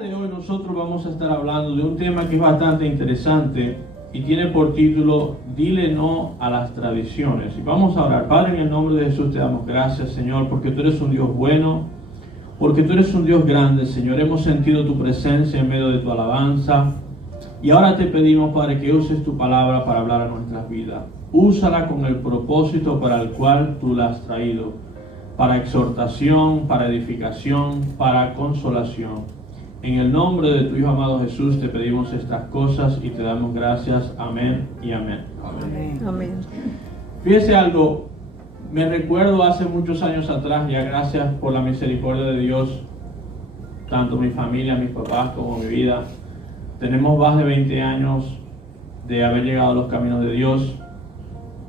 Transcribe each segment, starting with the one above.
de hoy nosotros vamos a estar hablando de un tema que es bastante interesante y tiene por título Dile no a las tradiciones. Y vamos a orar. Padre, en el nombre de Jesús te damos gracias, Señor, porque tú eres un Dios bueno, porque tú eres un Dios grande, Señor. Hemos sentido tu presencia en medio de tu alabanza y ahora te pedimos, Padre, que uses tu palabra para hablar a nuestras vidas. Úsala con el propósito para el cual tú la has traído, para exhortación, para edificación, para consolación. En el nombre de tu Hijo amado Jesús te pedimos estas cosas y te damos gracias. Amén y amén. Amén. Amén. Fíjese algo, me recuerdo hace muchos años atrás, ya gracias por la misericordia de Dios, tanto mi familia, mis papás como mi vida, tenemos más de 20 años de haber llegado a los caminos de Dios,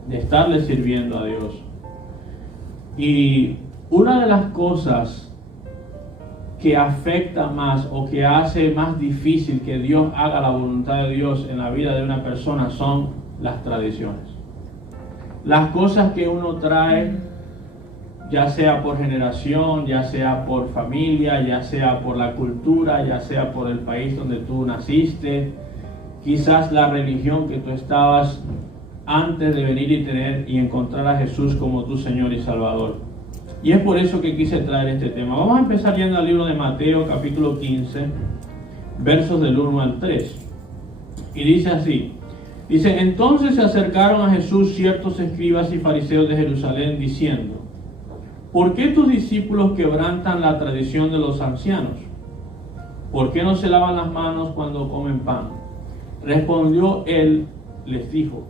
de estarle sirviendo a Dios. Y una de las cosas que afecta más o que hace más difícil que Dios haga la voluntad de Dios en la vida de una persona son las tradiciones. Las cosas que uno trae, ya sea por generación, ya sea por familia, ya sea por la cultura, ya sea por el país donde tú naciste, quizás la religión que tú estabas antes de venir y tener y encontrar a Jesús como tu Señor y Salvador. Y es por eso que quise traer este tema. Vamos a empezar yendo al libro de Mateo, capítulo 15, versos del 1 al 3. Y dice así, dice, entonces se acercaron a Jesús ciertos escribas y fariseos de Jerusalén, diciendo, ¿por qué tus discípulos quebrantan la tradición de los ancianos? ¿Por qué no se lavan las manos cuando comen pan? Respondió él, les dijo,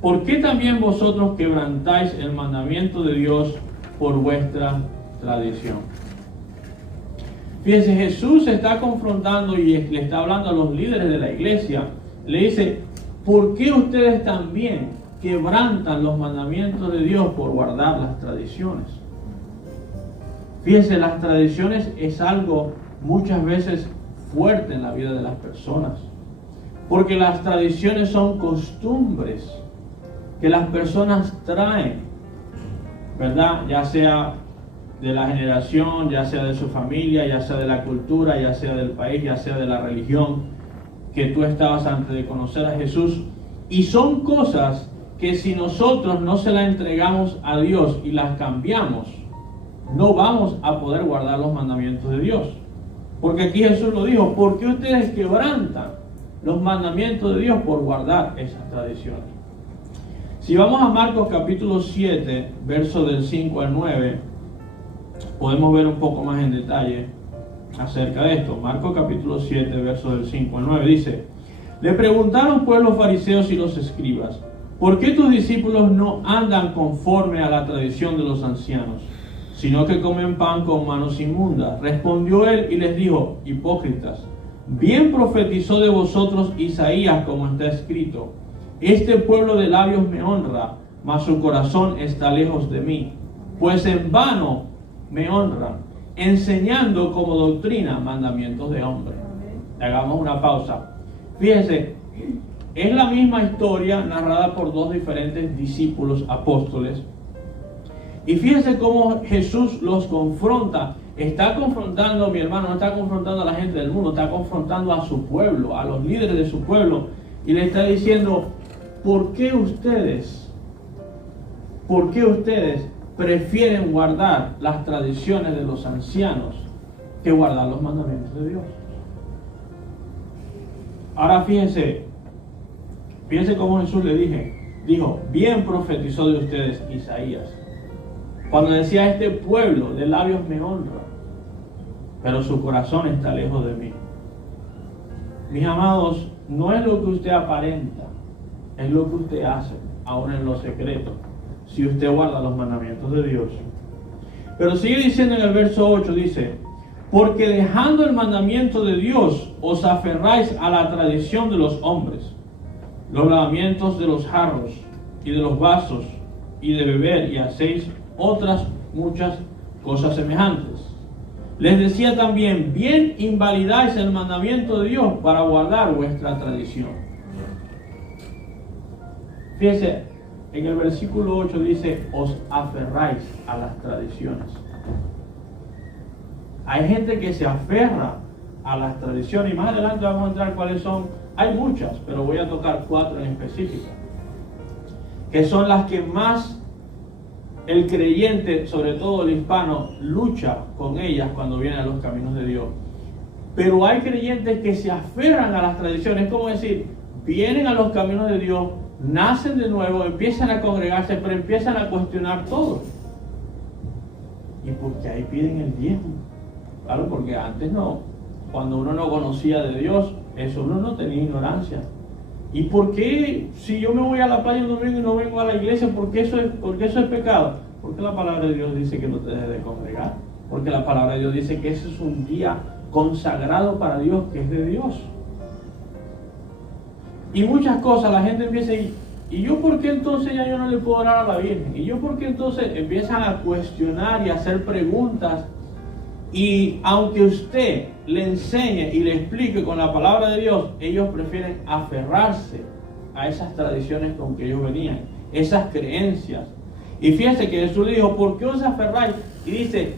¿por qué también vosotros quebrantáis el mandamiento de Dios por vuestra tradición? Fíjense, Jesús se está confrontando y le está hablando a los líderes de la iglesia. Le dice, ¿por qué ustedes también quebrantan los mandamientos de Dios por guardar las tradiciones? Fíjense, las tradiciones es algo muchas veces fuerte en la vida de las personas, porque las tradiciones son costumbres que las personas traen, ¿verdad? Ya sea de la generación, ya sea de su familia, ya sea de la cultura, ya sea del país, ya sea de la religión que tú estabas antes de conocer a Jesús. Y son cosas que si nosotros no se las entregamos a Dios y las cambiamos, no vamos a poder guardar los mandamientos de Dios. Porque aquí Jesús lo dijo, ¿por qué ustedes quebrantan los mandamientos de Dios por guardar esas tradiciones? Si vamos a Marcos capítulo 7, versos del 5 al 9, podemos ver un poco más en detalle acerca de esto. Marcos capítulo 7, versos del 5 al 9, dice, le preguntaron pues los fariseos y los escribas, ¿por qué tus discípulos no andan conforme a la tradición de los ancianos, sino que comen pan con manos inmundas? Respondió él y les dijo, hipócritas, bien profetizó de vosotros Isaías como está escrito, este pueblo de labios me honra, mas su corazón está lejos de mí, pues en vano me honran, enseñando como doctrina mandamientos de hombres. Hagamos una pausa. Fíjense, es la misma historia narrada por dos diferentes discípulos apóstoles. Y fíjense cómo Jesús los confronta. Está confrontando, mi hermano, no está confrontando a la gente del mundo, está confrontando a su pueblo, a los líderes de su pueblo. Y le está diciendo, ¿por qué ustedes prefieren guardar las tradiciones de los ancianos que guardar los mandamientos de Dios? Ahora fíjense cómo Jesús le dijo, bien profetizó de ustedes Isaías, cuando decía, este pueblo de labios me honra, pero su corazón está lejos de mí. Mis amados, no es lo que usted aparenta, es lo que usted hace, aún en lo secreto, si usted guarda los mandamientos de Dios. Pero sigue diciendo en el verso 8, dice, porque dejando el mandamiento de Dios, os aferráis a la tradición de los hombres, los lavamientos de los jarros y de los vasos y de beber, y hacéis otras muchas cosas semejantes. Les decía también, bien invalidáis el mandamiento de Dios para guardar vuestra tradición. Fíjense, en el versículo 8 dice, os aferráis a las tradiciones. Hay gente que se aferra a las tradiciones. Y más adelante vamos a entrar cuáles son. Hay muchas, pero voy a tocar 4 en específico, que son las que más el creyente, sobre todo el hispano, lucha con ellas cuando viene a los caminos de Dios. Pero hay creyentes que se aferran a las tradiciones, es como decir, vienen a los caminos de Dios, nacen de nuevo, empiezan a congregarse, pero empiezan a cuestionar todo. ¿Y por qué ahí piden el diezmo? Claro, porque antes no, cuando uno no conocía de Dios, eso uno no tenía ignorancia. ¿Y por qué si yo me voy a la playa un domingo y no vengo a la iglesia, por qué eso es pecado? Porque la palabra de Dios dice que no te dejes de congregar. Porque la palabra de Dios dice que ese es un día consagrado para Dios, que es de Dios. Y muchas cosas, la gente empieza a ir, ¿y yo por qué entonces ya yo no le puedo orar a la Virgen? ¿Y yo por qué entonces empiezan a cuestionar y a hacer preguntas? Y aunque usted le enseñe y le explique con la palabra de Dios, ellos prefieren aferrarse a esas tradiciones con que ellos venían, esas creencias. Y fíjense que Jesús le dijo, ¿por qué os aferráis? Y dice,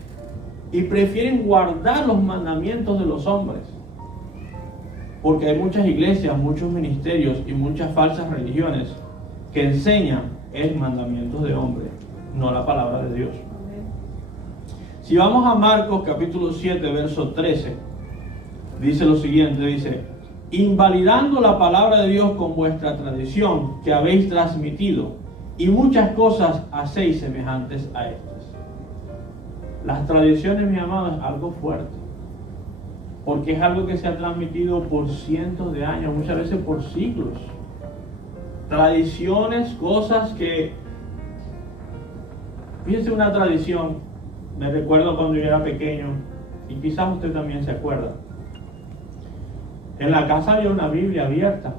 y prefieren guardar los mandamientos de los hombres. Porque hay muchas iglesias, muchos ministerios y muchas falsas religiones que enseñan el mandamiento de hombre, no la palabra de Dios. Si vamos a Marcos capítulo 7, verso 13, dice lo siguiente, dice, invalidando la palabra de Dios con vuestra tradición que habéis transmitido, y muchas cosas hacéis semejantes a estas. Las tradiciones, mi amado, es algo fuerte, porque es algo que se ha transmitido por cientos de años, muchas veces por siglos. Tradiciones, cosas que, fíjense, una tradición. Me recuerdo cuando yo era pequeño, y quizás usted también se acuerda. En la casa había una Biblia abierta,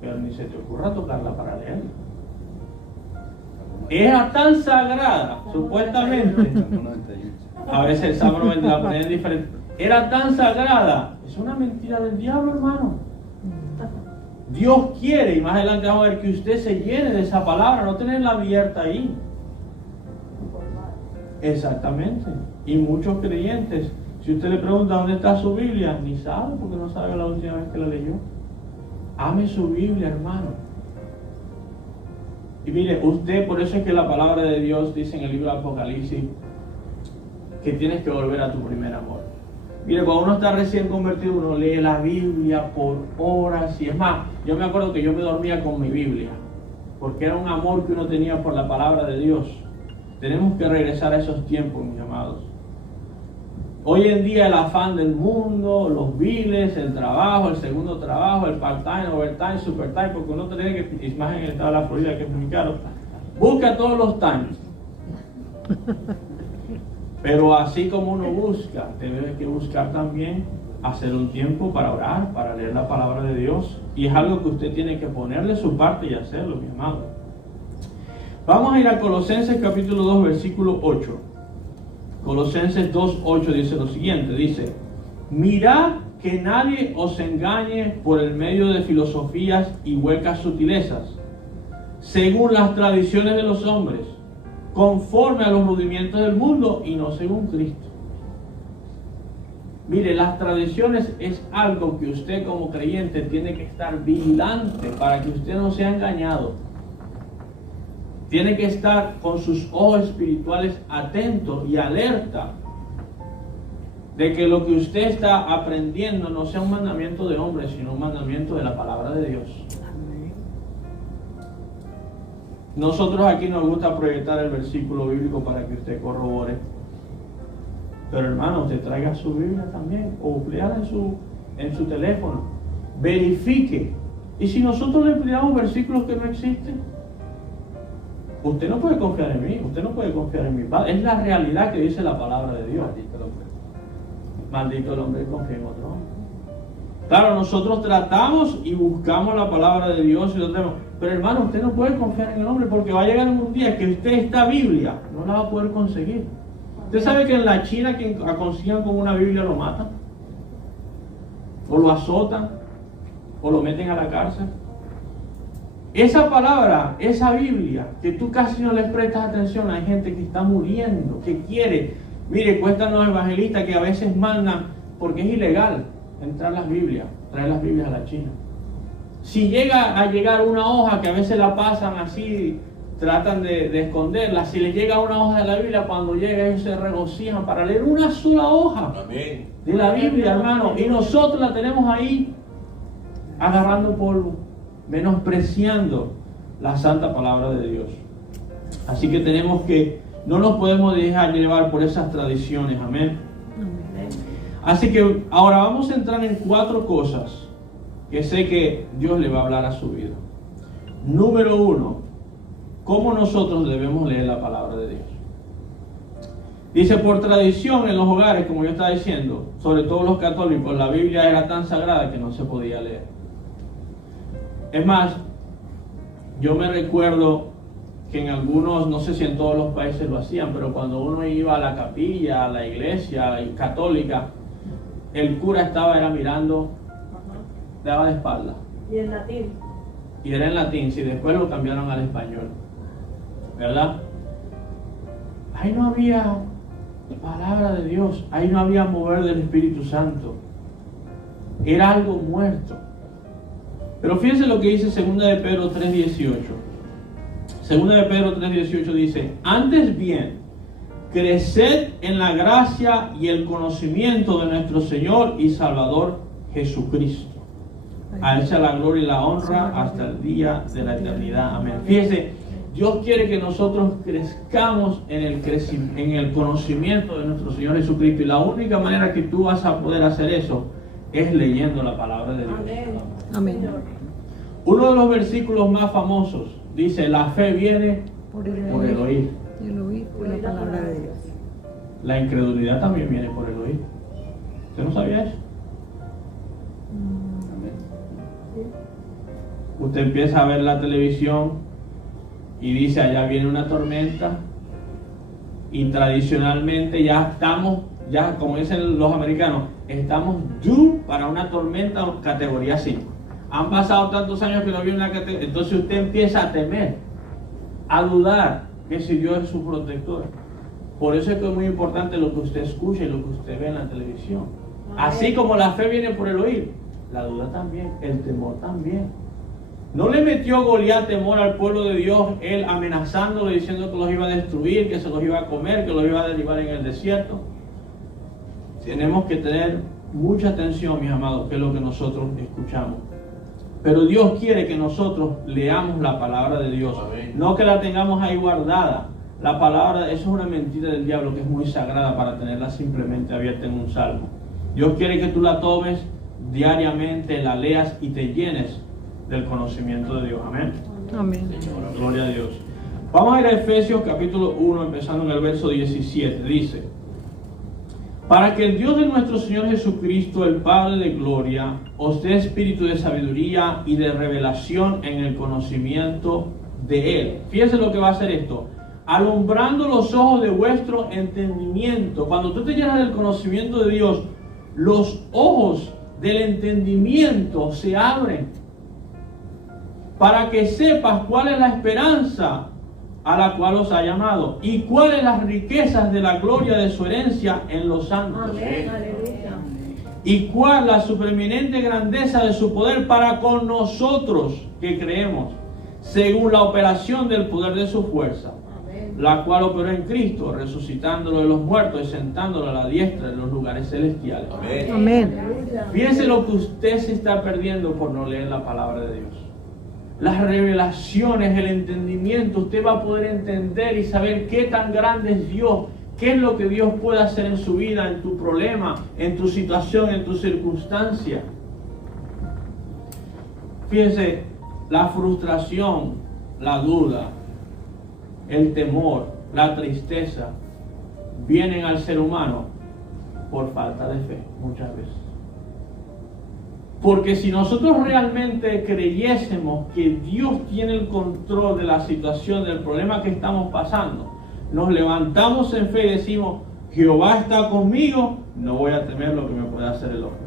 pero ni se te ocurra tocarla para leerla. Era tan sagrada, supuestamente. A veces el Salmo 90 la ponen diferente. Era tan sagrada. Es una mentira del diablo, hermano. Dios quiere, y más adelante vamos a ver, que usted se llene de esa palabra, no tenerla abierta ahí. Exactamente. Y muchos creyentes, si usted le pregunta dónde está su Biblia, ni sabe, porque no sabe la última vez que la leyó. Ame su Biblia, hermano. Y mire, usted, por eso es que la palabra de Dios dice en el libro de Apocalipsis que tienes que volver a tu primer amor. Mire, cuando uno está recién convertido, uno lee la Biblia por horas. Y es más, yo me acuerdo que yo me dormía con mi Biblia, porque era un amor que uno tenía por la palabra de Dios. Tenemos que regresar a esos tiempos, mis amados. Hoy en día el afán del mundo, los biles, el trabajo, el segundo trabajo, el part-time, overtime, super-time, porque uno tiene que, más en el estado de la Florida, que es muy caro, busca todos los times. Pero así como uno busca, debe que buscar también hacer un tiempo para orar, para leer la palabra de Dios. Y es algo que usted tiene que ponerle su parte y hacerlo, mi amado. Vamos a ir a Colosenses capítulo 2, versículo 8. Colosenses 2, 8 dice lo siguiente, dice, mirad que nadie os engañe por el medio de filosofías y huecas sutilezas, según las tradiciones de los hombres, conforme a los rudimientos del mundo y no según Cristo. Mire, las tradiciones es algo que usted como creyente tiene que estar vigilante para que usted no sea engañado. Tiene que estar con sus ojos espirituales atentos y alerta de que lo que usted está aprendiendo no sea un mandamiento de hombre, sino un mandamiento de la palabra de Dios. Nosotros aquí nos gusta proyectar el versículo bíblico para que usted corrobore. Pero hermano, usted traiga su Biblia también, o léala en su teléfono. Verifique. Y si nosotros le empleamos versículos que no existen, usted no puede confiar en mí, usted no puede confiar en mi Padre. Es la realidad que dice la palabra de Dios. Maldito el hombre que confía en otro hombre. Claro, nosotros tratamos y buscamos la palabra de Dios y lo tenemos. Pero hermano, usted no puede confiar en el hombre, porque va a llegar un día que usted esta Biblia no la va a poder conseguir. Usted sabe que en la China quien consigan con una Biblia lo matan, o lo azotan, o lo meten a la cárcel. Esa palabra, esa Biblia, que tú casi no le prestas atención, hay gente que está muriendo, que quiere. Mire, cuestan los evangelistas que a veces mandan, porque es ilegal. entrar las Biblias, traer las Biblias a la China. Si llega a llegar una hoja que a veces la pasan así, tratan de esconderla, si les llega una hoja de la Biblia, cuando llega ellos se regocijan para leer una sola hoja de la Biblia, hermano, y nosotros la tenemos ahí agarrando polvo, menospreciando la santa palabra de Dios. Así que no nos podemos dejar llevar por esas tradiciones, amén. Así que ahora vamos a entrar en 4 cosas que sé que Dios le va a hablar a su vida. Número 1, ¿cómo nosotros debemos leer la palabra de Dios? Dice, por tradición en los hogares, como yo estaba diciendo, sobre todo los católicos, la Biblia era tan sagrada que no se podía leer. Es más, yo me recuerdo que en algunos, no sé si en todos los países lo hacían, pero cuando uno iba a la capilla, a la iglesia católica, el cura era mirando, daba de espalda. Y en latín. Y era en latín, si después lo cambiaron al español, ¿verdad? Ahí no había palabra de Dios, ahí no había mover del Espíritu Santo, era algo muerto. Pero fíjense lo que dice 2 de Pedro 3:18. 2 de Pedro 3:18 dice, antes bien, creced en la gracia y el conocimiento de nuestro Señor y Salvador Jesucristo. A Él sea la gloria y la honra hasta el día de la eternidad. Amén. Fíjense, Dios quiere que nosotros crezcamos en el conocimiento de nuestro Señor Jesucristo. Y la única manera que tú vas a poder hacer eso es leyendo la palabra de Dios. Amén. Uno de los versículos más famosos dice, la fe viene por el oír. Y el oír por la palabra de Dios. La incredulidad también viene por el oír. ¿Usted no sabía eso? Usted empieza a ver la televisión y dice, allá viene una tormenta, y tradicionalmente ya como dicen los americanos, estamos due para una tormenta categoría 5. Han pasado tantos años que no viene una categoría, entonces usted empieza a temer, a dudar que si Dios es su protector. Por eso es que es muy importante lo que usted escucha y lo que usted ve en la televisión. Así como la fe viene por el oír, la duda también, el temor también. ¿No le metió Goliat temor al pueblo de Dios, él amenazándolo, diciendo que los iba a destruir, que se los iba a comer, que los iba a derribar en el desierto? Tenemos que tener mucha atención, mis amados, que es lo que nosotros escuchamos. Pero Dios quiere que nosotros leamos la palabra de Dios. Amén. No que la tengamos ahí guardada. La palabra, eso es una mentira del diablo que es muy sagrada para tenerla simplemente abierta en un salmo. Dios quiere que tú la tomes diariamente, la leas y te llenes del conocimiento de Dios. Amén. Amén. Gloria a Dios. Vamos a ir a Efesios capítulo 1, empezando en el verso 17. Dice, para que el Dios de nuestro Señor Jesucristo, el Padre de gloria, os dé espíritu de sabiduría y de revelación en el conocimiento de Él. Fíjense lo que va a hacer esto. Alumbrando los ojos de vuestro entendimiento. Cuando tú te llenas del conocimiento de Dios, los ojos del entendimiento se abren, para que sepas cuál es la esperanza a la cual os ha llamado y cuáles las riquezas de la gloria de su herencia en los santos. Amén. Aleluya. Y cuál la supreeminente grandeza de su poder para con nosotros que creemos, según la operación del poder de su fuerza, la cual operó en Cristo, resucitándolo de los muertos y sentándolo a la diestra de los lugares celestiales. Amén. Amén. Fíjense lo que usted se está perdiendo por no leer la palabra de Dios. Las revelaciones, el entendimiento, usted va a poder entender y saber qué tan grande es Dios, qué es lo que Dios puede hacer en su vida, en tu problema, en tu situación, en tu circunstancia. Fíjense, la frustración, la duda, el temor, la tristeza, vienen al ser humano por falta de fe, muchas veces. Porque si nosotros realmente creyésemos que Dios tiene el control de la situación, del problema que estamos pasando, nos levantamos en fe y decimos, Jehová está conmigo, no voy a temer lo que me pueda hacer el hombre.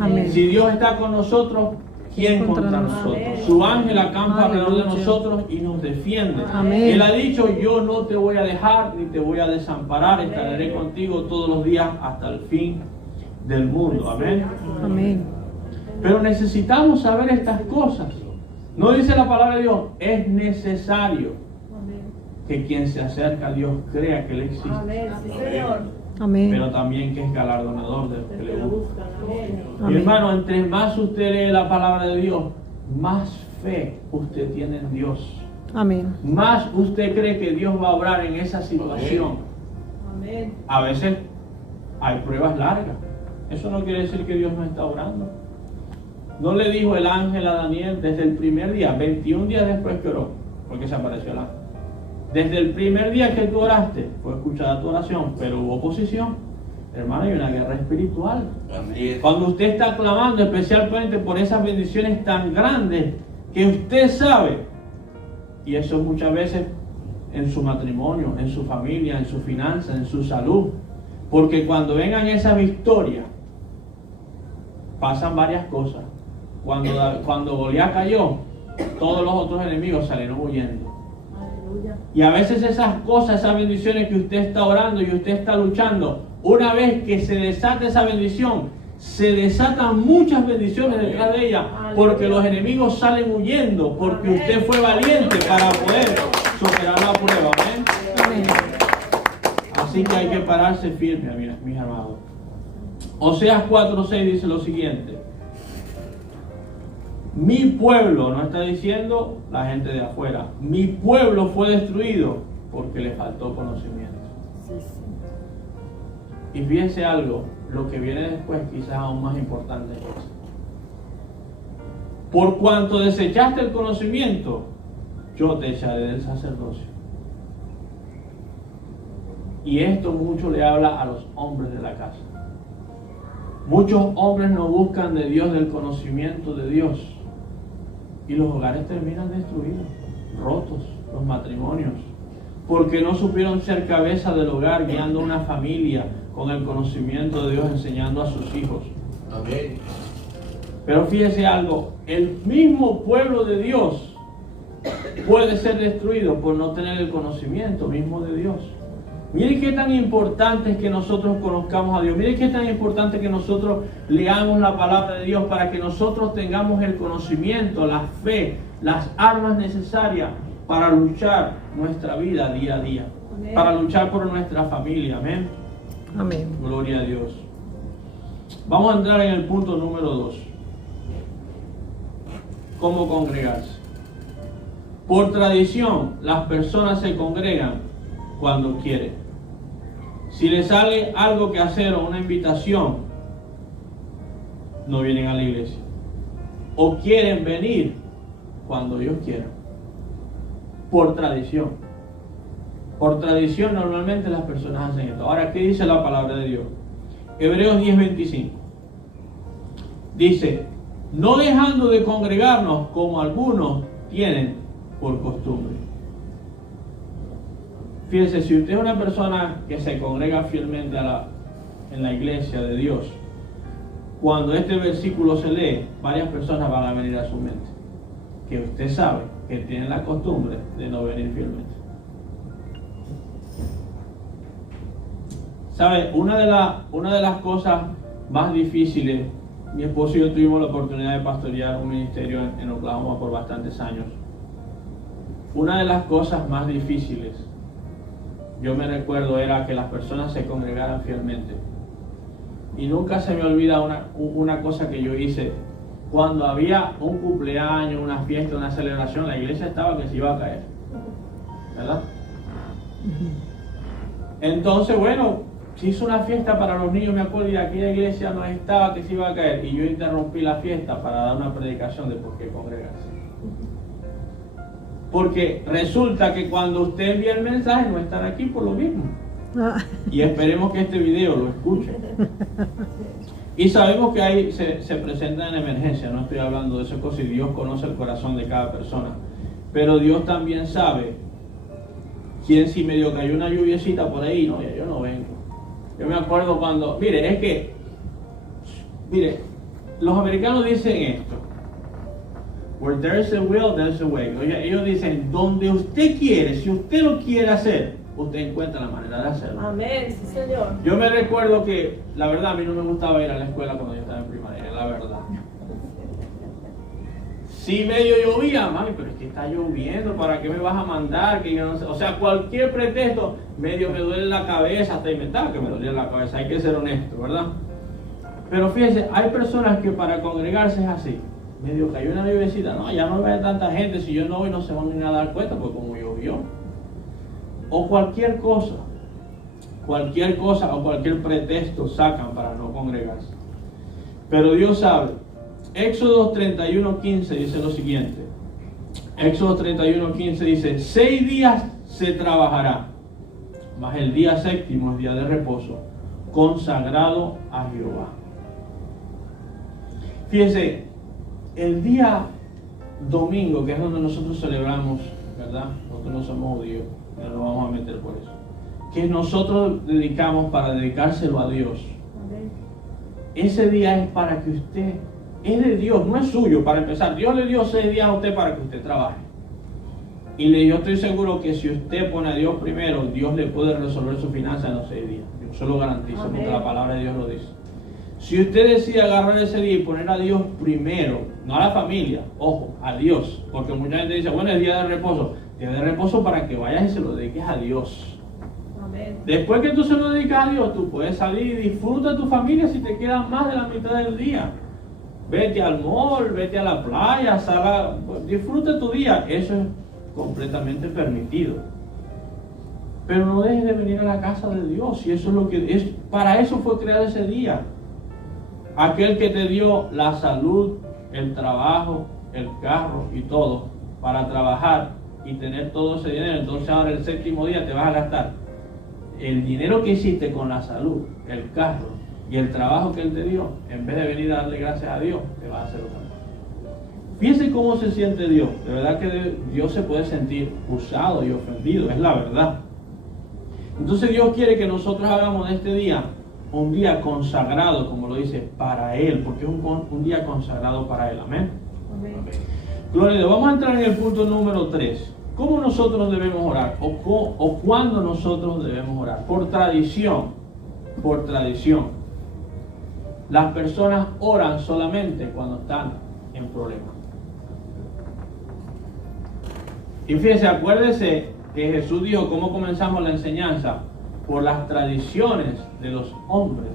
Amén. Si Dios está con nosotros, ¿quién contra nosotros? Su ángel acampa alrededor de nosotros y nos defiende. Amén. Él ha dicho, yo no te voy a dejar ni te voy a desamparar, estaré contigo todos los días hasta el fin del mundo. Amén. Amén. Pero necesitamos saber estas cosas. No dice la palabra de Dios, es necesario que quien se acerca a Dios crea que Él existe. Amén. Sí, Señor. Amén. Pero también que es galardonador de los que le buscan. Amén. Mi Amén. hermano, entre más usted lee la palabra de Dios, más fe usted tiene en Dios. Amén. Más usted cree que Dios va a obrar en esa situación. Amén. A veces hay pruebas largas. Eso no quiere decir que Dios no está obrando. No le dijo el ángel a Daniel desde el primer día, 21 días después que oró, porque se apareció el ángel. Desde el primer día que tú oraste, fue escuchada tu oración, pero hubo oposición. Hermano, hay una guerra espiritual. Cuando usted está clamando, especialmente por esas bendiciones tan grandes que usted sabe, y eso muchas veces en su matrimonio, en su familia, en su finanza, en su salud, porque cuando vengan esas victorias, pasan varias cosas. Cuando Goliat cayó, todos los otros enemigos salieron huyendo. Aleluya. Y a veces esas cosas, esas bendiciones que usted está orando y usted está luchando, una vez que se desata esa bendición, se desatan muchas bendiciones detrás de ella, porque los enemigos salen huyendo, porque usted fue valiente para poder superar la prueba. ¿Amén? Amén. Así que hay que pararse firme, mis amados. Oseas 4:6 dice lo siguiente: mi pueblo, no está diciendo la gente de afuera, mi pueblo fue destruido porque le faltó conocimiento. Y fíjense algo, lo que viene después quizás aún más importante es eso. Por cuanto desechaste el conocimiento, yo te echaré del sacerdocio. Y esto mucho le habla a los hombres de la casa. Muchos hombres no buscan de Dios, del conocimiento de Dios, y los hogares terminan destruidos, rotos, los matrimonios, porque no supieron ser cabeza del hogar, guiando una familia con el conocimiento de Dios, enseñando a sus hijos. Amén. Pero fíjese algo, el mismo pueblo de Dios puede ser destruido por no tener el conocimiento mismo de Dios. Miren qué tan importante es que nosotros conozcamos a Dios. Miren qué tan importante es que nosotros leamos la palabra de Dios para que nosotros tengamos el conocimiento, la fe, las armas necesarias para luchar nuestra vida día a día. Amén. Para luchar por nuestra familia. Amén. Amén. Gloria a Dios. Vamos a entrar en el punto número 2. ¿Cómo congregarse? Por tradición, las personas se congregan cuando quieren. Si les sale algo que hacer o una invitación, no vienen a la iglesia. O quieren venir cuando ellos quieran. Por tradición. Por tradición normalmente las personas hacen esto. Ahora, ¿qué dice la palabra de Dios? Hebreos 10:25. Dice: no dejando de congregarnos como algunos tienen por costumbre. Fíjense, si usted es una persona que se congrega fielmente en la iglesia de Dios, cuando este versículo se lee, varias personas van a venir a su mente, que usted sabe que tienen la costumbre de no venir fielmente. ¿Sabe? Una de las cosas más difíciles, mi esposo y yo tuvimos la oportunidad de pastorear un ministerio en Oklahoma por bastantes años. Una de las cosas más difíciles, yo me recuerdo, era que las personas se congregaran fielmente. Y nunca se me olvida una cosa que yo hice. Cuando había un cumpleaños, una fiesta, una celebración, la iglesia estaba que se iba a caer, ¿verdad? Entonces, bueno, se hizo una fiesta para los niños, me acuerdo, y aquella iglesia no estaba que se iba a caer. Y yo interrumpí la fiesta para dar una predicación de por qué congregarse. Porque resulta que cuando usted envía el mensaje no están aquí por lo mismo. Y esperemos que este video lo escuche. Y sabemos que ahí se presentan en emergencia, no estoy hablando de esas cosas, y Dios conoce el corazón de cada persona. Pero Dios también sabe quién, si medio cayó una lluviecita por ahí, no, yo no vengo. Yo me acuerdo cuando, mire, los americanos dicen esto: where there's a will, there's a way. Oye, ellos dicen, donde usted quiere, si usted lo quiere hacer, usted encuentra la manera de hacerlo. Amén, sí, Señor. Yo me recuerdo que, la verdad, a mí no me gustaba ir a la escuela cuando yo estaba en primaria, la verdad. Sí medio llovía, mami, pero es que está lloviendo, ¿para qué me vas a mandar? Que yo no sé. O sea, cualquier pretexto, medio me duele la cabeza, hasta inventaba que me dolía la cabeza, hay que ser honesto, ¿verdad? Pero fíjense, hay personas que para congregarse es así, medio cayó una lluvecita, no, ya no va a haber tanta gente, si yo no voy no se van a dar cuenta, porque como llovió. O cualquier cosa o cualquier pretexto sacan para no congregarse. Pero Dios sabe. Éxodo 31:15 dice lo siguiente. Éxodo 31:15 dice: 6 días se trabajará, mas el día séptimo es día de reposo, consagrado a Jehová. Fíjese, el día domingo, que es donde nosotros celebramos, ¿verdad? Nosotros no somos judíos, no nos vamos a meter por eso. Que nosotros dedicamos para dedicárselo a Dios. Amén. Ese día es para que usted, es de Dios, no es suyo para empezar. Dios le dio 6 días a usted para que usted trabaje. Y yo estoy seguro que si usted pone a Dios primero, Dios le puede resolver su finanza en los 6 días. Yo se lo garantizo. Amén. Porque la palabra de Dios lo dice. Si usted decide agarrar ese día y poner a Dios primero, no a la familia, ojo, a Dios. Porque mucha gente dice, bueno, es día de reposo. Día de reposo para que vayas y se lo dediques a Dios. Amén. Después que tú se lo dedicas a Dios, tú puedes salir y disfruta de tu familia si te queda más de la mitad del día. Vete al mall, vete a la playa, disfruta tu día. Eso es completamente permitido. Pero no dejes de venir a la casa de Dios. Y eso es lo que es. Para eso fue creado ese día. Aquel que te dio la salud, el trabajo, el carro y todo para trabajar y tener todo ese dinero. Entonces ahora el séptimo día te vas a gastar el dinero que hiciste con la salud, el carro y el trabajo que Él te dio. En vez de venir a darle gracias a Dios, te vas a hacer otra cosa. Fíjense cómo se siente Dios. De verdad que Dios se puede sentir usado y ofendido, es la verdad. Entonces Dios quiere que nosotros hagamos de este día un día consagrado, como lo dice, para Él, porque es un día consagrado para Él. Amén. Amén. Gloria a Dios. Vamos a entrar en el punto número 3. ¿Cómo nosotros debemos orar? ¿O cuándo nosotros debemos orar? Por tradición. Por tradición. Las personas oran solamente cuando están en problemas. Y fíjense, acuérdense que Jesús dijo, ¿cómo comenzamos la enseñanza? Por las tradiciones de los hombres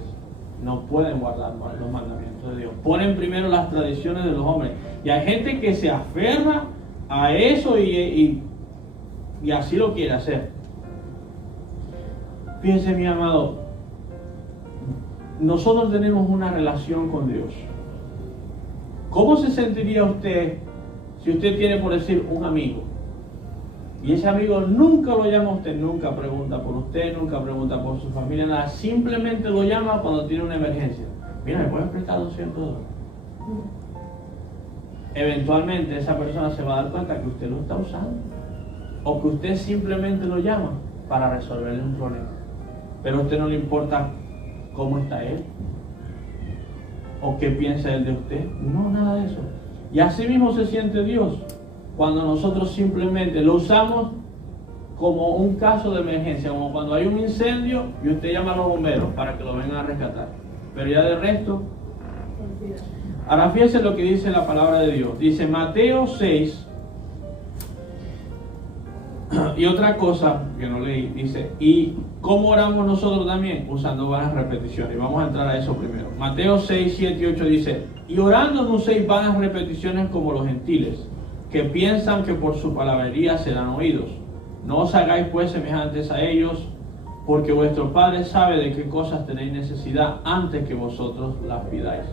no pueden guardar los mandamientos de Dios. Ponen primero las tradiciones de los hombres. Y hay gente que se aferra a eso y así lo quiere hacer. Fíjense, mi amado, nosotros tenemos una relación con Dios. ¿Cómo se sentiría usted si usted tiene, por decir, un amigo? Y ese amigo nunca lo llama a usted, nunca pregunta por usted, nunca pregunta por su familia, nada. Simplemente lo llama cuando tiene una emergencia. Mira, ¿me puedes prestar $200? Eventualmente esa persona se va a dar cuenta que usted lo está usando. O que usted simplemente lo llama para resolverle un problema. Pero a usted no le importa cómo está él. O qué piensa él de usted. No, nada de eso. Y así mismo se siente Dios. Cuando nosotros simplemente lo usamos como un caso de emergencia, como cuando hay un incendio y usted llama a los bomberos para que lo vengan a rescatar. Pero ya de resto, ahora fíjense lo que dice la palabra de Dios. Dice Mateo 6, y otra cosa que no leí, dice, ¿y cómo oramos nosotros también? Usando vanas repeticiones. Vamos a entrar a eso primero. Mateo 6, 7 y 8 dice, y orando no uséis vanas repeticiones como los gentiles, que piensan que por su palabrería serán oídos. No os hagáis pues semejantes a ellos, porque vuestro Padre sabe de qué cosas tenéis necesidad antes que vosotros las pidáis.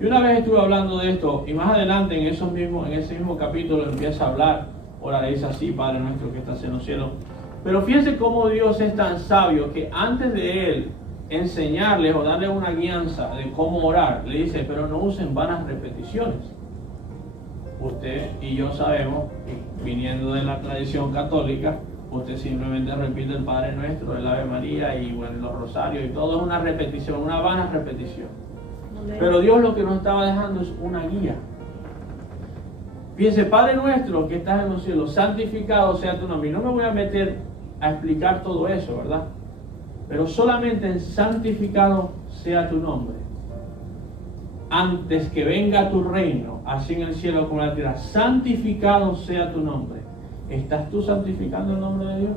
Y una vez estuve hablando de esto, y más adelante en ese mismo capítulo empieza a hablar, oraréis así, Padre nuestro que estás en los cielos. Pero fíjense cómo Dios es tan sabio que antes de Él enseñarles o darles una guianza de cómo orar, le dice, pero no usen vanas repeticiones. Usted y yo sabemos, viniendo de la tradición católica, usted simplemente repite el Padre Nuestro, el Ave María y bueno, los rosarios y todo es una repetición, una vana repetición. Pero Dios lo que nos estaba dejando es una guía. Fíjense, Padre Nuestro que estás en los cielos, santificado sea tu nombre. Y no me voy a meter a explicar todo eso, ¿verdad? Pero solamente santificado sea tu nombre. Antes que venga tu reino, así en el cielo como en la tierra, santificado sea tu nombre. ¿Estás tú santificando el nombre de Dios?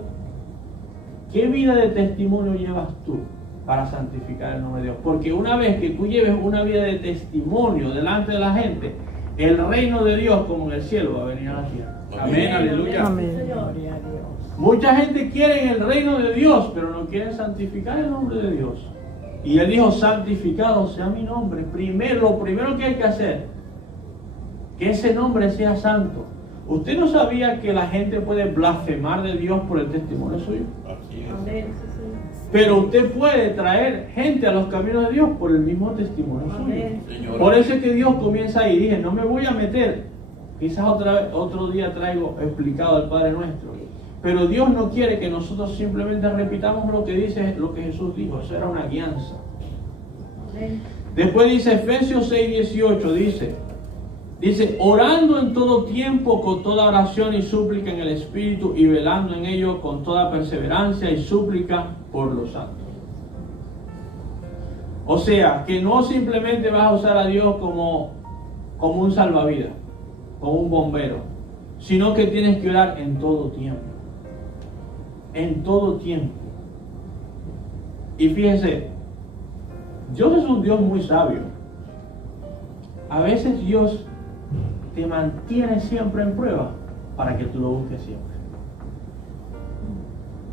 ¿Qué vida de testimonio llevas tú para santificar el nombre de Dios? Porque una vez que tú lleves una vida de testimonio delante de la gente, el reino de Dios como en el cielo va a venir a la tierra. Amén, aleluya. Amén. Gloria a Dios. Mucha gente quiere en el reino de Dios, pero no quieren santificar el nombre de Dios. Y Él dijo, santificado sea mi nombre. Lo primero que hay que hacer, que ese nombre sea santo. ¿Usted no sabía que la gente puede blasfemar de Dios por el testimonio suyo? Así es. Amén. Sí, sí. Pero usted puede traer gente a los caminos de Dios por el mismo testimonio suyo. Amén. Señor. Por eso es que Dios comienza ahí. Dije, no me voy a meter. Quizás otro día traigo explicado al Padre Nuestro. Pero Dios no quiere que nosotros simplemente repitamos lo que dice, lo que Jesús dijo. Eso era una guianza. Amén. Después dice Efesios 6:18, dice, orando en todo tiempo con toda oración y súplica en el Espíritu y velando en ello con toda perseverancia y súplica por los santos. O sea, que no simplemente vas a usar a Dios como un salvavidas, como un bombero, sino que tienes que orar en todo tiempo. En todo tiempo. Y fíjese, Dios es un Dios muy sabio. A veces Dios te mantiene siempre en prueba para que tú lo busques siempre.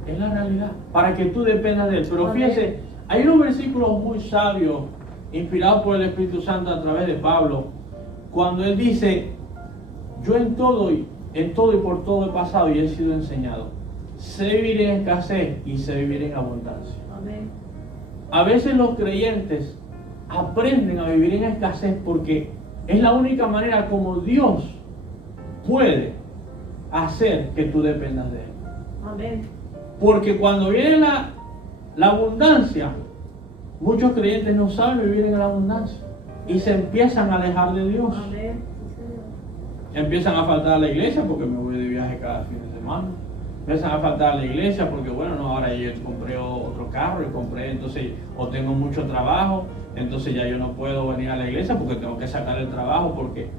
Es la realidad, para que tú dependas de Él. Pero fíjese, hay unos versículos muy sabios, inspirados por el Espíritu Santo a través de Pablo, cuando él dice, yo en todo y por todo he pasado y he sido enseñado. Sé vivir en escasez y sé vivir en abundancia. Amén. A veces los creyentes aprenden a vivir en escasez porque es la única manera como Dios puede hacer que tú dependas de Él. Amén. Porque cuando viene la abundancia, muchos creyentes no saben vivir en la abundancia y se empiezan a alejar de Dios. Amén. Sí, Señor. Empiezan a faltar a la iglesia porque me voy de viaje cada fin de semana. Empiezan a faltar a la iglesia porque, bueno, no, ahora yo compré otro carro y compré, entonces, o tengo mucho trabajo, entonces ya yo no puedo venir a la iglesia porque tengo que sacar el trabajo porque...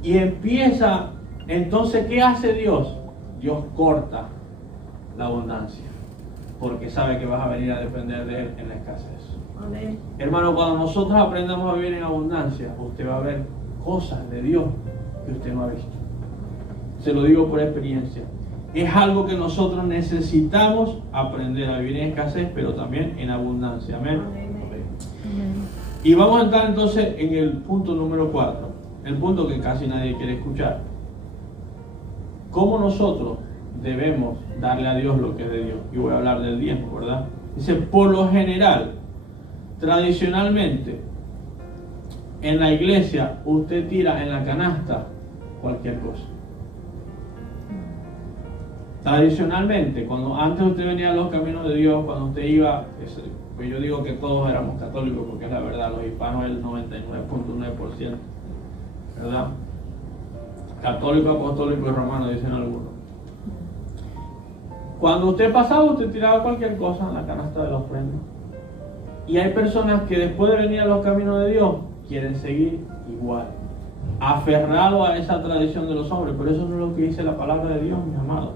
Y empieza, entonces, ¿qué hace Dios? Dios corta la abundancia porque sabe que vas a venir a depender de Él en la escasez. Amén. Hermano, cuando nosotros aprendamos a vivir en abundancia, usted va a ver cosas de Dios que usted no ha visto. Se lo digo por experiencia. Es algo que nosotros necesitamos aprender a vivir en escasez, pero también en abundancia. Amén. Amén. Y vamos a entrar entonces en el punto número 4, el punto que casi nadie quiere escuchar. ¿Cómo nosotros debemos darle a Dios lo que es de Dios? Y voy a hablar del diezmo, ¿verdad? Dice, por lo general, tradicionalmente, en la iglesia, usted tira en la canasta cualquier cosa. Tradicionalmente, cuando antes usted venía a los caminos de Dios, cuando usted iba, pues yo digo que todos éramos católicos, porque es la verdad, los hispanos es el 99.9%, ¿verdad? Católico, apostólico y romano, dicen algunos. Cuando usted pasaba, usted tiraba cualquier cosa en la canasta de la ofrenda. Y hay personas que después de venir a los caminos de Dios, quieren seguir igual, aferrado a esa tradición de los hombres, pero eso no es lo que dice la palabra de Dios, mis amados.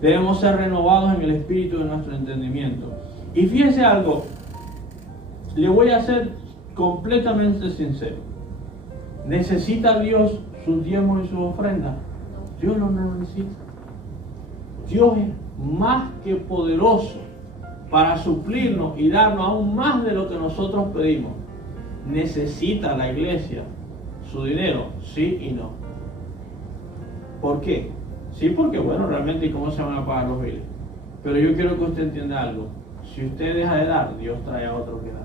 Debemos ser renovados en el espíritu de nuestro entendimiento. Y fíjese algo, le voy a ser completamente sincero. ¿Necesita Dios sus diezmos y sus ofrendas? Dios no lo necesita. Dios es más que poderoso para suplirnos y darnos aún más de lo que nosotros pedimos. ¿Necesita la iglesia su dinero? Sí y no. ¿Por qué? Sí, porque bueno, realmente ¿cómo se van a pagar los biles? Pero yo quiero que usted entienda algo. Si usted deja de dar, Dios trae a otro que da.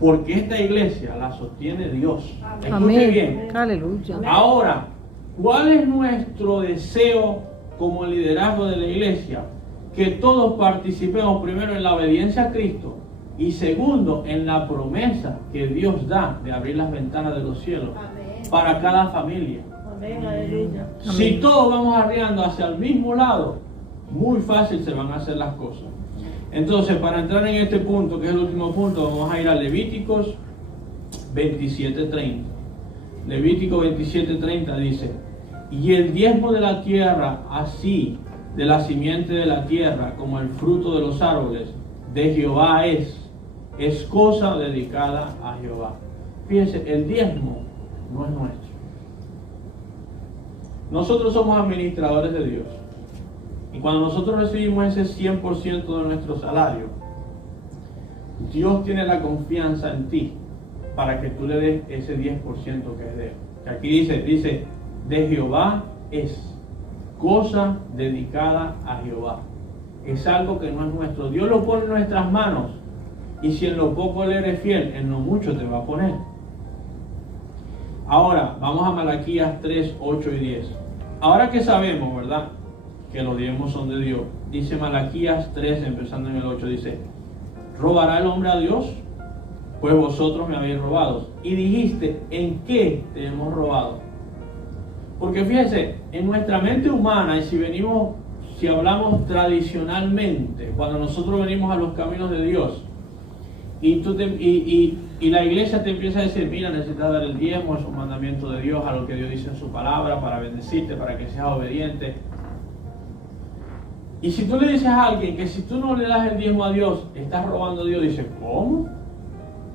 Porque esta iglesia la sostiene Dios. Escuche Amén. bien. Aleluya. Ahora, ¿cuál es nuestro deseo como liderazgo de la iglesia? Que todos participemos primero en la obediencia a Cristo y segundo en la promesa que Dios da de abrir las ventanas de los cielos Amén. para cada familia. Amén. Aleluya. Si todos vamos arriando hacia el mismo lado, muy fácil se van a hacer las cosas. Entonces, para entrar en este punto, que es el último punto, vamos a ir a Levíticos 27:30. Levítico 27:30 dice: y el diezmo de la tierra, así de la simiente de la tierra como el fruto de los árboles, de Jehová es cosa dedicada a Jehová. Fíjense, el diezmo no es nuestro. Nosotros somos administradores de Dios. Y cuando nosotros recibimos ese 100% de nuestro salario, Dios tiene la confianza en ti para que tú le des ese 10% que es de él. Aquí dice, de Jehová es cosa dedicada a Jehová. Es algo que no es nuestro. Dios lo pone en nuestras manos. Y si en lo poco le eres fiel, en lo mucho te va a poner. Ahora, vamos a Malaquías 3, 8 y 10. Ahora que sabemos, ¿verdad?, que los diezmos son de Dios, dice Malaquías 3, empezando en el 8, dice: ¿robará el hombre a Dios? Pues vosotros me habéis robado. Y dijiste: ¿en qué te hemos robado? Porque fíjense, en nuestra mente humana, y si hablamos tradicionalmente, cuando nosotros venimos a los caminos de Dios, y la iglesia te empieza a decir: mira, necesitas dar el diezmo, es un mandamiento de Dios, a lo que Dios dice en su palabra, para bendecirte, para que seas obediente. Y si tú le dices a alguien que si tú no le das el diezmo a Dios, estás robando a Dios, dice: ¿cómo?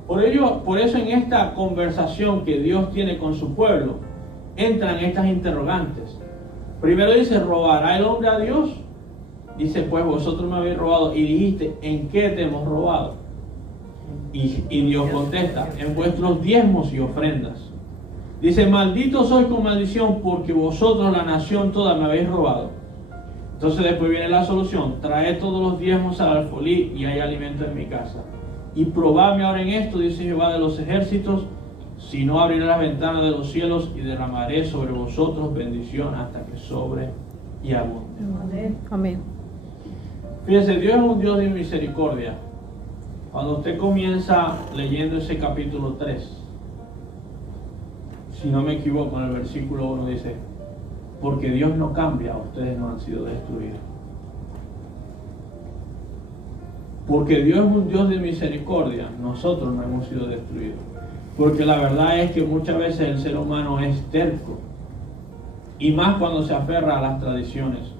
Por eso en esta conversación que Dios tiene con su pueblo, entran estas interrogantes. Primero dice: ¿robará el hombre a Dios? Dice: pues vosotros me habéis robado. Y dijiste: ¿en qué te hemos robado? Y Dios contesta: en vuestros diezmos y ofrendas. Dice: maldito sois con maldición, porque vosotros, la nación toda, me habéis robado. Entonces después viene la solución: traed todos los diezmos al alfolí y hay alimento en mi casa. Y probadme ahora en esto, dice Jehová de los ejércitos, si no abriré las ventanas de los cielos y derramaré sobre vosotros bendición hasta que sobre y abunde. Amén. Amén. Fíjense, Dios es un Dios de misericordia. Cuando usted comienza leyendo ese capítulo 3, si no me equivoco, en el versículo 1 dice: porque Dios no cambia, ustedes no han sido destruidos. Porque Dios es un Dios de misericordia, nosotros no hemos sido destruidos. Porque la verdad es que muchas veces el ser humano es terco, y más cuando se aferra a las tradiciones.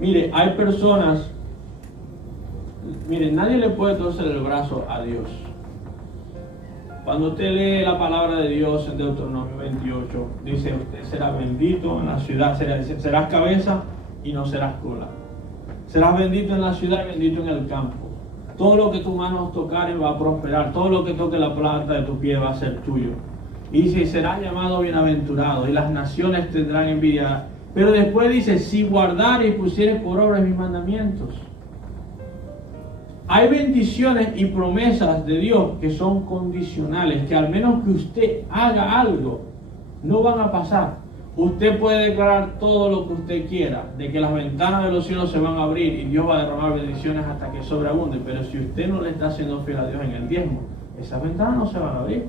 Mire, hay personas, nadie le puede torcer el brazo a Dios. Cuando usted lee la palabra de Dios en Deuteronomio 28, dice: usted será bendito en la ciudad, serás cabeza y no serás cola. Serás bendito en la ciudad y bendito en el campo. Todo lo que tus manos tocaren va a prosperar. Todo lo que toque la planta de tu pie va a ser tuyo. Y dice: serás llamado bienaventurado, y las naciones tendrán envidia. Pero después dice: si guardares y pusieres por obra mis mandamientos. Hay bendiciones y promesas de Dios que son condicionales, que al menos que usted haga algo, no van a pasar. Usted puede declarar todo lo que usted quiera, de que las ventanas de los cielos se van a abrir y Dios va a derramar bendiciones hasta que sobreabunde, pero si usted no le está haciendo fiel a Dios en el diezmo, esas ventanas no se van a abrir.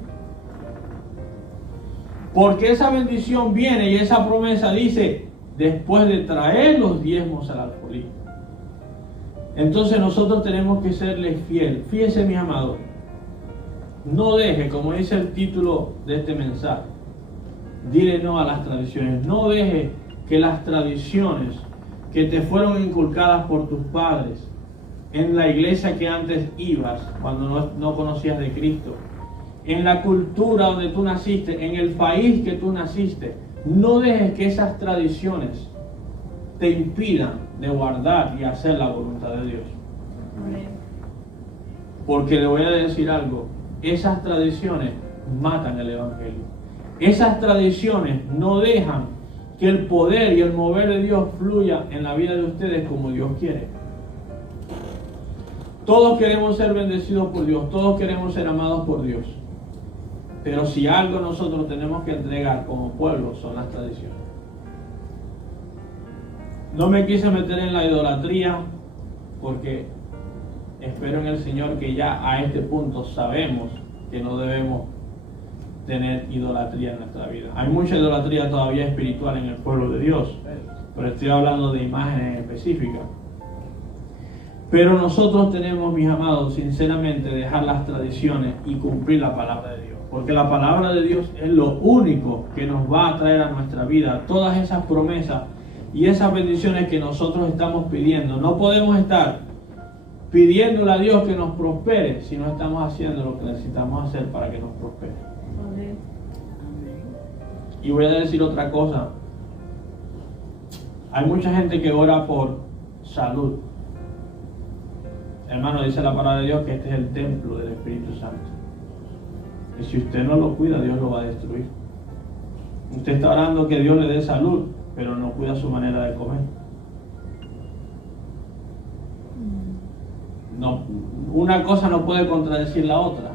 Porque esa bendición viene y esa promesa dice: después de traer los diezmos al alfolí. Entonces nosotros tenemos que serle fiel. Fíjese, mis amados, no deje, como dice el título de este mensaje, dile no a las tradiciones. No deje que las tradiciones que te fueron inculcadas por tus padres, en la iglesia que antes ibas, cuando no conocías de Cristo, en la cultura donde tú naciste, en el país que tú naciste, no dejes que esas tradiciones te impidan de guardar y hacer la voluntad de Dios. Amén. Porque le voy a decir algo: esas tradiciones matan el evangelio. Esas tradiciones no dejan que el poder y el mover de Dios fluya en la vida de ustedes como Dios quiere. Todos queremos ser bendecidos por Dios, todos queremos ser amados por Dios. Pero si algo nosotros tenemos que entregar como pueblo, son las tradiciones. No me quise meter en la idolatría, porque espero en el Señor que ya a este punto sabemos que no debemos tener idolatría en nuestra vida. Hay mucha idolatría todavía espiritual en el pueblo de Dios, pero estoy hablando de imágenes específicas. Pero nosotros tenemos, mis amados, sinceramente dejar las tradiciones y cumplir la palabra de Dios. Porque la palabra de Dios es lo único que nos va a traer a nuestra vida todas esas promesas y esas bendiciones que nosotros estamos pidiendo. No podemos estar pidiéndole a Dios que nos prospere si no estamos haciendo lo que necesitamos hacer para que nos prospere. Amén. Y voy a decir otra cosa. Hay mucha gente que ora por salud. Hermano, dice la palabra de Dios que este es el templo del Espíritu Santo. Y si usted no lo cuida, Dios lo va a destruir. Usted está orando que Dios le dé salud, pero no cuida su manera de comer. No, una cosa no puede contradecir la otra.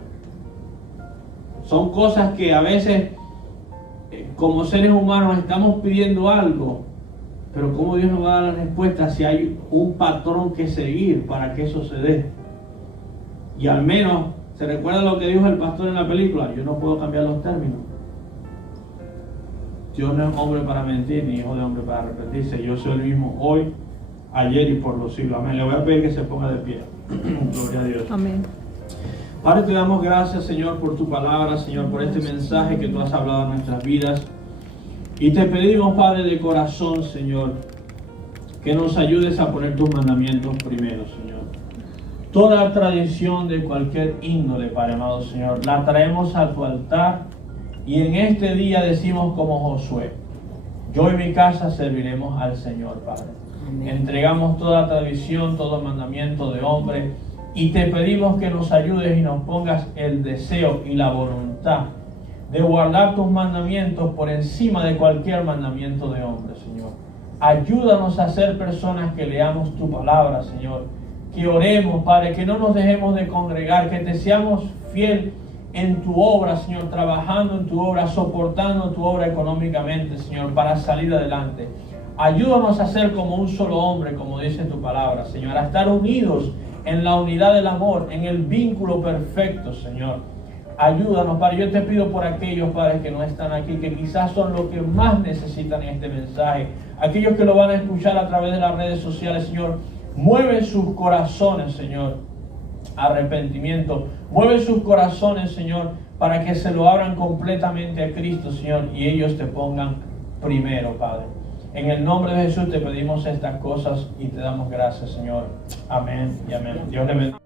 Son cosas que a veces, como seres humanos, estamos pidiendo algo, pero ¿cómo Dios nos va a dar la respuesta si hay un patrón que seguir para que eso se dé? Y al menos, ¿se recuerda lo que dijo el pastor en la película? Yo no puedo cambiar los términos. Dios no es hombre para mentir, ni hijo de hombre para arrepentirse. Yo soy el mismo hoy, ayer y por los siglos. Amén. Le voy a pedir que se ponga de pie. Gloria a Dios. Amén. Padre, te damos gracias, Señor, por tu palabra, Señor, por este mensaje que tú has hablado en nuestras vidas. Y te pedimos, Padre, de corazón, Señor, que nos ayudes a poner tus mandamientos primero, Señor. Toda tradición de cualquier índole, Padre amado, Señor, la traemos a tu altar y en este día decimos como Josué: yo y mi casa serviremos al Señor, Padre. Entregamos toda tradición, todo mandamiento de hombre y te pedimos que nos ayudes y nos pongas el deseo y la voluntad de guardar tus mandamientos por encima de cualquier mandamiento de hombre, Señor. Ayúdanos a ser personas que leamos tu palabra, Señor, que oremos, Padre, que no nos dejemos de congregar, que te seamos fiel en tu obra, Señor, trabajando en tu obra, soportando tu obra económicamente, Señor, para salir adelante. Ayúdanos a ser como un solo hombre, como dice tu palabra, Señor, a estar unidos en la unidad del amor, en el vínculo perfecto, Señor. Ayúdanos, Padre. Yo te pido por aquellos, Padres, que no están aquí, que quizás son los que más necesitan este mensaje. Aquellos que lo van a escuchar a través de las redes sociales, Señor. Mueve sus corazones, Señor, a arrepentimiento. Mueve sus corazones, Señor, para que se lo abran completamente a Cristo, Señor, y ellos te pongan primero, Padre. En el nombre de Jesús te pedimos estas cosas y te damos gracias, Señor. Amén y amén. Dios le bendiga.